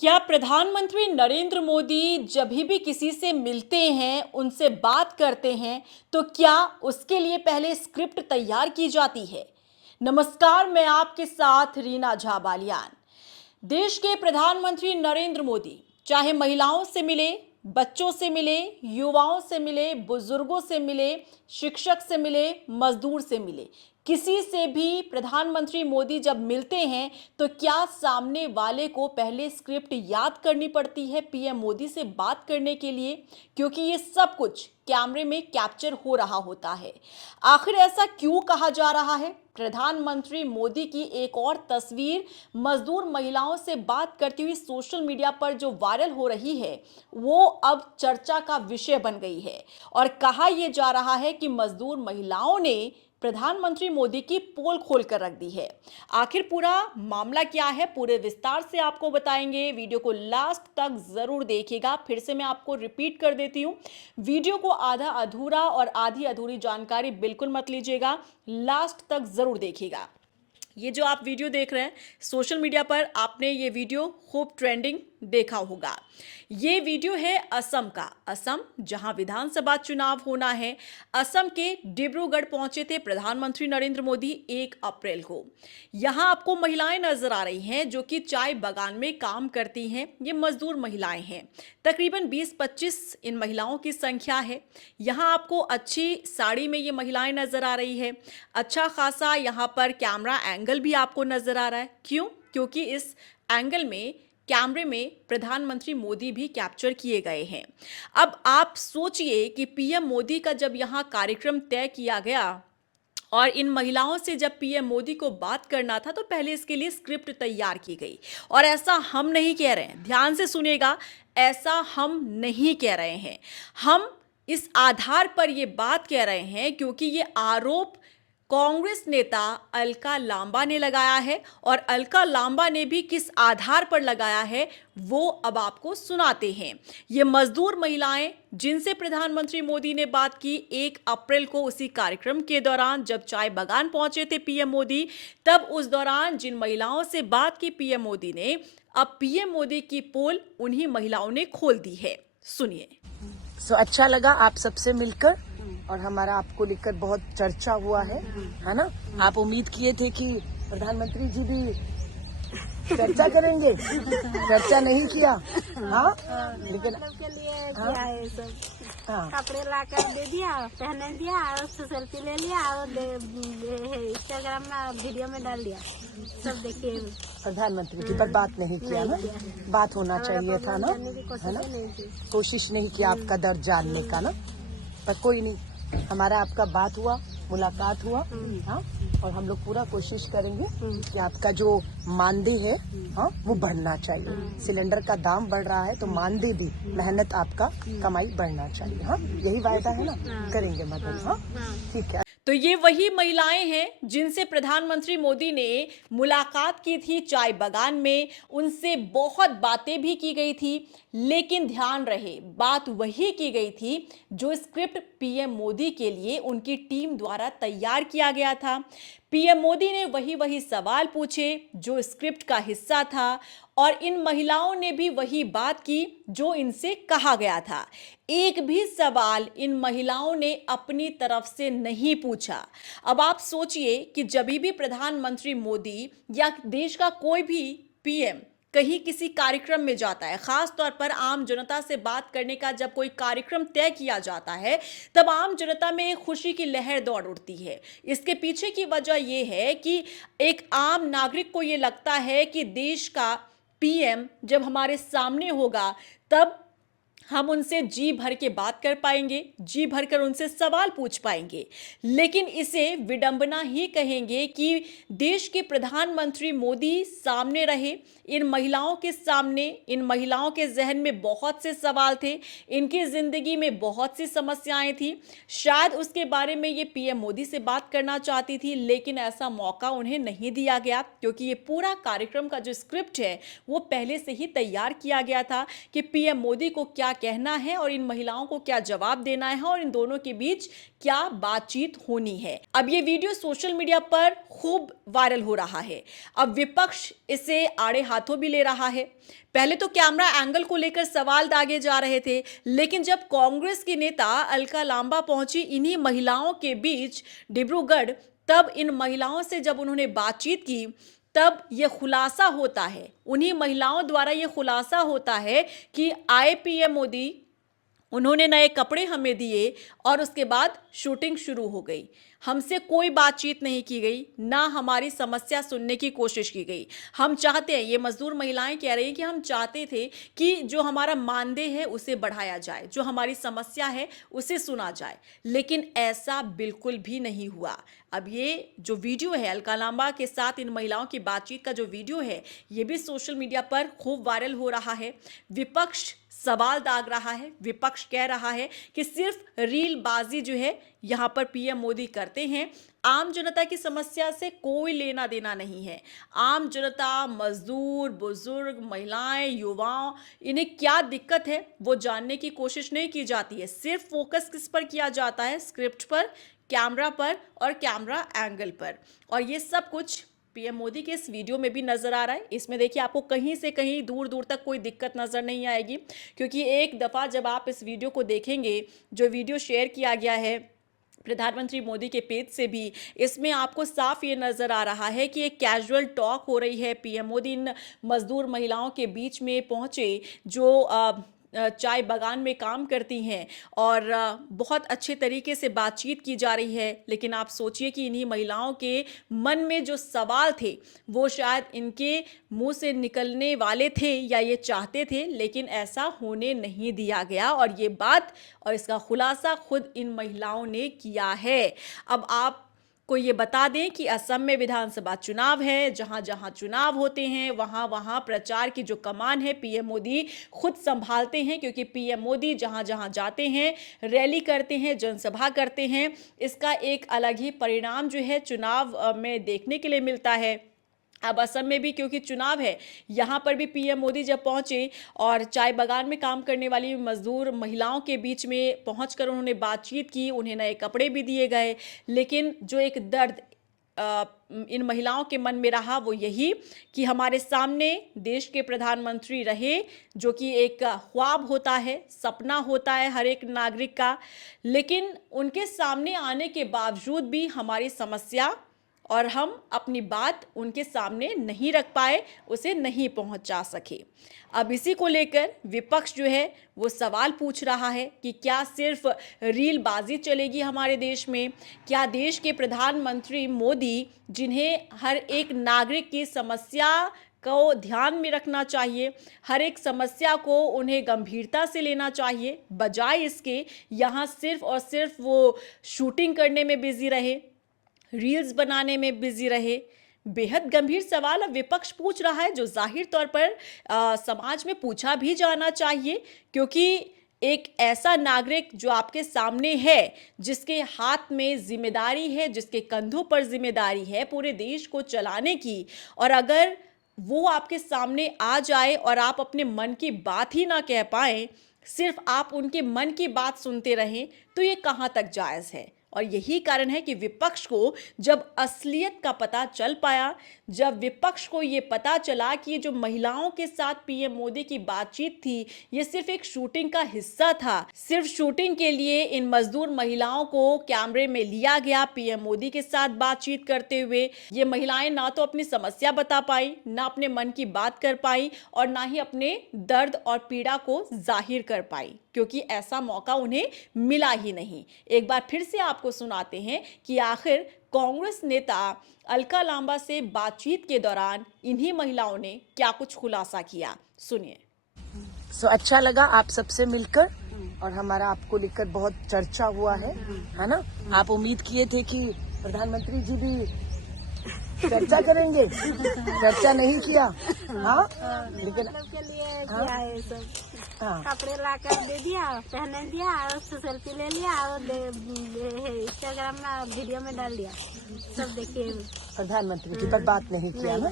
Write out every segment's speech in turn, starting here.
क्या प्रधानमंत्री नरेंद्र मोदी जब भी किसी से मिलते हैं, उनसे बात करते हैं, तो क्या उसके लिए पहले स्क्रिप्ट तैयार की जाती है? नमस्कार, मैं आपके साथ रीना झा बालियान। देश के प्रधानमंत्री नरेंद्र मोदी चाहे महिलाओं से मिले, बच्चों से मिले, युवाओं से मिले, बुजुर्गों से मिले, शिक्षक से मिले, मजदूर से मिले, किसी से भी प्रधानमंत्री मोदी जब मिलते हैं तो क्या सामने वाले को पहले स्क्रिप्ट याद करनी पड़ती है पीएम मोदी से बात करने के लिए, क्योंकि ये सब कुछ कैमरे में कैप्चर हो रहा होता है। आखिर ऐसा क्यों कहा जा रहा है? प्रधानमंत्री मोदी की एक और तस्वीर मजदूर महिलाओं से बात करती हुई सोशल मीडिया पर जो वायरल हो रही है, वो अब चर्चा का विषय बन गई है। और कहा यह जा रहा है कि मजदूर महिलाओं ने प्रधानमंत्री मोदी की पोल खोल कर रख दी है। आखिर पूरा मामला क्या है, पूरे विस्तार से आपको बताएंगे। वीडियो को लास्ट तक जरूर देखिएगा। फिर से मैं आपको रिपीट कर देती हूँ, वीडियो को आधा अधूरा और आधी अधूरी जानकारी बिल्कुल मत लीजिएगा, लास्ट तक जरूर देखिएगा। ये जो आप वीडियो देख रहे हैं सोशल मीडिया पर, आपने ये वीडियो खूब ट्रेंडिंग देखा होगा। ये वीडियो है असम का। असम जहां विधानसभा चुनाव होना है, असम के डिब्रूगढ़ पहुंचे थे प्रधानमंत्री नरेंद्र मोदी 1 अप्रैल को। यहां आपको महिलाएं नजर आ रही हैं जो कि चाय बागान में काम करती हैं। ये मजदूर महिलाएं हैं, तकरीबन 20-25 इन महिलाओं की संख्या है। यहां आपको अच्छी साड़ी में ये महिलाएं नजर आ रही है। अच्छा खासा यहाँ पर कैमरा एंगल भी आपको नजर आ रहा है। क्यों? क्योंकि इस एंगल में, कैमरे में प्रधानमंत्री मोदी भी कैप्चर किए गए हैं। अब आप सोचिए कि पीएम मोदी का जब यहाँ कार्यक्रम तय किया गया और इन महिलाओं से जब पीएम मोदी को बात करना था, तो पहले इसके लिए स्क्रिप्ट तैयार की गई। और ऐसा हम नहीं कह रहे हैं, ध्यान से सुनिएगा, ऐसा हम नहीं कह रहे हैं। हम इस आधार पर यह बात कह रहे हैं क्योंकि ये आरोप कांग्रेस नेता अलका लांबा ने लगाया है। और अलका लांबा ने भी किस आधार पर लगाया है, वो अब आपको सुनाते हैं। ये मजदूर महिलाएं जिनसे प्रधानमंत्री मोदी ने बात की 1 अप्रैल को, उसी कार्यक्रम के दौरान जब चाय बागान पहुंचे थे पीएम मोदी, तब उस दौरान जिन महिलाओं से बात की पीएम मोदी ने, अब पीएम मोदी की पोल उन्हीं महिलाओं ने खोल दी है। सुनिए। अच्छा लगा आप सबसे मिलकर, और हमारा आपको लेकर बहुत चर्चा हुआ है ना। आप उम्मीद किए थे कि प्रधानमंत्री जी भी चर्चा करेंगे, चर्चा नहीं किया। हाँ, लेकिन के लिए किया है सब। हाँ, कपड़े लाकर दे दिया, पहने दिया और उससे सेल्फी ले लिया और इंस्टाग्राम में वीडियो में डाल दिया। सब देखिए, प्रधानमंत्री जी पर बात नहीं किया ना। बात होना चाहिए था ना, है ना। कोशिश नहीं किया आपका दर्द जानने का ना, पर कोई नहीं, हमारा आपका बात हुआ, मुलाकात हुआ। हाँ, और हम लोग पूरा कोशिश करेंगे कि आपका जो मानदेय है, हाँ, वो बढ़ना चाहिए। सिलेंडर का दाम बढ़ रहा है तो मानदेय भी, मेहनत आपका, कमाई बढ़ना चाहिए। हाँ, यही वायदा है ना, करेंगे मदद। हाँ, ठीक है। तो ये वही महिलाएं हैं जिनसे प्रधानमंत्री मोदी ने मुलाकात की थी चाय बागान में। उनसे बहुत बातें भी की गई थी, लेकिन ध्यान रहे, बात वही की गई थी जो स्क्रिप्ट पीएम मोदी के लिए उनकी टीम द्वारा तैयार किया गया था। पीएम मोदी ने वही वही सवाल पूछे जो स्क्रिप्ट का हिस्सा था, और इन महिलाओं ने भी वही बात की जो इनसे कहा गया था। एक भी सवाल इन महिलाओं ने अपनी तरफ से नहीं पूछा। अब आप सोचिए कि जब भी प्रधानमंत्री मोदी या देश का कोई भी पीएम कहीं किसी कार्यक्रम में जाता है, खास तौर पर आम जनता से बात करने का जब कोई कार्यक्रम तय किया जाता है, तब आम जनता में एक खुशी की लहर दौड़ उठती है। इसके पीछे की वजह यह है कि एक आम नागरिक को यह लगता है कि देश का पीएम जब हमारे सामने होगा, तब हम उनसे जी भर के बात कर पाएंगे, जी भर कर उनसे सवाल पूछ पाएंगे। लेकिन इसे विडंबना ही कहेंगे कि देश के प्रधानमंत्री मोदी सामने रहे, इन महिलाओं के सामने, इन महिलाओं के जहन में बहुत से सवाल थे, इनकी जिंदगी में बहुत सी समस्याएं थी। शायद उसके बारे में ये पीएम मोदी से बात करना चाहती थी, लेकिन ऐसा मौका उन्हें नहीं दिया गया, क्योंकि ये पूरा कार्यक्रम का जो स्क्रिप्ट है वो पहले से ही तैयार किया गया था कि पीएम मोदी को क्या कहना है और इन महिलाओं को क्या जवाब देना है और इन दोनों के बीच क्या बातचीत होनी है। अब ये वीडियो सोशल मीडिया पर खूब वायरल हो रहा है। अब विपक्ष इसे आड़े हाथों भी ले रहा है। पहले तो कैमरा एंगल को लेकर सवाल दागे जा रहे थे, लेकिन जब कांग्रेस की नेता अलका लांबा पहुंची इन्हीं महिलाओं के बीच डिब्रूगढ़, तब इन महिलाओं से जब उन्होंने बातचीत की तब यह खुलासा होता है, उन्हीं महिलाओं द्वारा यह खुलासा होता है कि आए पीएम मोदी, उन्होंने नए कपड़े हमें दिए और उसके बाद शूटिंग शुरू हो गई। हमसे कोई बातचीत नहीं की गई, ना हमारी समस्या सुनने की कोशिश की गई। हम चाहते हैं, ये मजदूर महिलाएं कह रही हैं कि हम चाहते थे कि जो हमारा मानदेय है उसे बढ़ाया जाए, जो हमारी समस्या है उसे सुना जाए, लेकिन ऐसा बिल्कुल भी नहीं हुआ। अब ये जो वीडियो है अलका लांबा के साथ इन महिलाओं की बातचीत का जो वीडियो है, ये भी सोशल मीडिया पर खूब वायरल हो रहा है। विपक्ष सवाल दाग रहा है, विपक्ष कह रहा है कि सिर्फ रीलबाजी जो है यहाँ पर पीएम मोदी करते हैं, आम जनता की समस्या से कोई लेना देना नहीं है। आम जनता, मजदूर, बुजुर्ग, महिलाएं, युवाओं, इन्हें क्या दिक्कत है वो जानने की कोशिश नहीं की जाती है। सिर्फ फोकस किस पर किया जाता है? स्क्रिप्ट पर, कैमरा पर और कैमरा एंगल पर। और ये सब कुछ पीएम मोदी के इस वीडियो में भी नजर आ रहा है। इसमें देखिए आपको कहीं से कहीं दूर दूर तक कोई दिक्कत नजर नहीं आएगी, क्योंकि एक दफा जब आप इस वीडियो को देखेंगे, जो वीडियो शेयर किया गया है प्रधानमंत्री मोदी के पेज से भी, इसमें आपको साफ ये नजर आ रहा है कि एक कैजुअल टॉक हो रही है। पीएम मोदी इन मजदूर महिलाओं के बीच में पहुंचे जो चाय बागान में काम करती हैं और बहुत अच्छे तरीके से बातचीत की जा रही है। लेकिन आप सोचिए कि इन्हीं महिलाओं के मन में जो सवाल थे वो शायद इनके मुंह से निकलने वाले थे या ये चाहते थे, लेकिन ऐसा होने नहीं दिया गया। और ये बात और इसका खुलासा खुद इन महिलाओं ने किया है। अब आप को ये बता दें कि असम में विधानसभा चुनाव है, जहां जहां चुनाव होते हैं वहां वहां प्रचार की जो कमान है पीएम मोदी खुद संभालते हैं, क्योंकि पीएम मोदी जहां जहां जाते हैं, रैली करते हैं, जनसभा करते हैं, इसका एक अलग ही परिणाम जो है चुनाव में देखने के लिए मिलता है। अब असम में भी क्योंकि चुनाव है, यहाँ पर भी पीएम मोदी जब पहुंचे और चाय बागान में काम करने वाली मजदूर महिलाओं के बीच में पहुंचकर उन्होंने बातचीत की, उन्हें नए कपड़े भी दिए गए, लेकिन जो एक दर्द इन महिलाओं के मन में रहा वो यही कि हमारे सामने देश के प्रधानमंत्री रहे, जो कि एक ख्वाब होता है, सपना होता है हर एक नागरिक का, लेकिन उनके सामने आने के बावजूद भी हमारी समस्या और हम अपनी बात उनके सामने नहीं रख पाए, उसे नहीं पहुंचा सके। अब इसी को लेकर विपक्ष जो है वो सवाल पूछ रहा है कि क्या सिर्फ रीलबाजी चलेगी हमारे देश में? क्या देश के प्रधानमंत्री मोदी, जिन्हें हर एक नागरिक की समस्या को ध्यान में रखना चाहिए, हर एक समस्या को उन्हें गंभीरता से लेना चाहिए, बजाय इसके यहाँ सिर्फ और सिर्फ वो शूटिंग करने में बिजी रहे, रील्स बनाने में बिजी रहे? बेहद गंभीर सवाल अब विपक्ष पूछ रहा है, जो जाहिर तौर पर समाज में पूछा भी जाना चाहिए, क्योंकि एक ऐसा नागरिक जो आपके सामने है, जिसके हाथ में जिम्मेदारी है, जिसके कंधों पर जिम्मेदारी है पूरे देश को चलाने की, और अगर वो आपके सामने आ जाए और आप अपने मन की बात ही ना कह पाए, सिर्फ आप उनके मन की बात सुनते रहें, तो ये कहाँ तक जायज़ है? और यही कारण है कि विपक्ष को जब असलियत का पता चल पाया, जब विपक्ष को ये पता चला कि ये जो महिलाओं के साथ पीएम मोदी की बातचीत थी, ये सिर्फ एक शूटिंग का हिस्सा था। सिर्फ शूटिंग के लिए इन मजदूर महिलाओं को कैमरे में लिया गया पीएम मोदी के साथ बातचीत करते हुए। ये महिलाएं ना तो अपनी समस्या बता पाई, ना अपने मन की बात कर पाई, और ना ही अपने दर्द और पीड़ा को जाहिर कर पाई, क्योंकि ऐसा मौका उन्हें मिला ही नहीं। एक बार फिर से आपको सुनाते हैं कि आखिर कांग्रेस नेता अलका लांबा से बातचीत के दौरान इन्हीं महिलाओं ने क्या कुछ खुलासा किया, सुनिए। अच्छा लगा आप सबसे मिलकर, और हमारा आपको लेकर बहुत चर्चा हुआ है ना? आप उम्मीद किए थे कि प्रधानमंत्री जी भी चर्चा करेंगे, चर्चा नहीं किया। हाँ, लेकिन के लिए किया है सब। हाँ, कपड़े ला कर दे दिया, पहने दिया, और उससे सेल्फी ले लिया और इंस्टाग्राम में वीडियो में डाल दिया। सब देखिए, प्रधानमंत्री जी पर बात नहीं किया ना?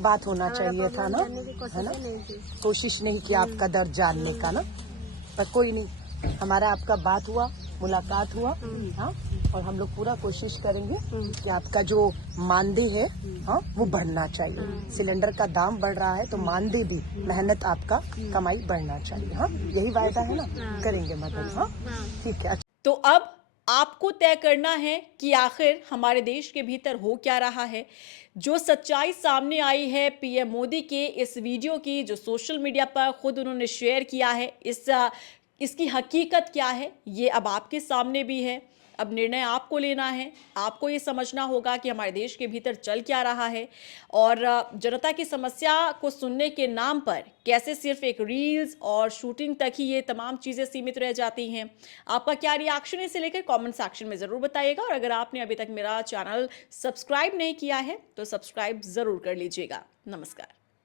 बात होना चाहिए था ना, है ना? कोशिश नहीं किया आपका दर्द जानने का ना? पर कोई नहीं, हमारा आपका बात हुआ, मुलाकात हुआ। हाँ, और हम लोग पूरा कोशिश करेंगे कि आपका जो मानदेय है, हाँ, वो बढ़ना चाहिए। सिलेंडर का दाम बढ़ रहा है तो मानदेय भी, मेहनत आपका, कमाई बढ़ना चाहिए। हाँ, यही वायदा है ना, करेंगे मदद। हाँ, ठीक है। तो अब आपको तय करना है कि आखिर हमारे देश के भीतर हो क्या रहा है। जो सच्चाई सामने आई है पीएम मोदी के इस वीडियो की, जो सोशल मीडिया पर खुद उन्होंने शेयर किया है, इसकी हकीकत क्या है, ये अब आपके सामने भी है। अब निर्णय आपको लेना है, आपको ये समझना होगा कि हमारे देश के भीतर चल क्या रहा है और जनता की समस्या को सुनने के नाम पर कैसे सिर्फ एक रील्स और शूटिंग तक ही ये तमाम चीज़ें सीमित रह जाती हैं। आपका क्या रिएक्शन है इसे लेकर कमेंट सेक्शन में ज़रूर बताइएगा और अगर आपने अभी तक मेरा चैनल सब्सक्राइब नहीं किया है तो सब्सक्राइब ज़रूर कर लीजिएगा। नमस्कार।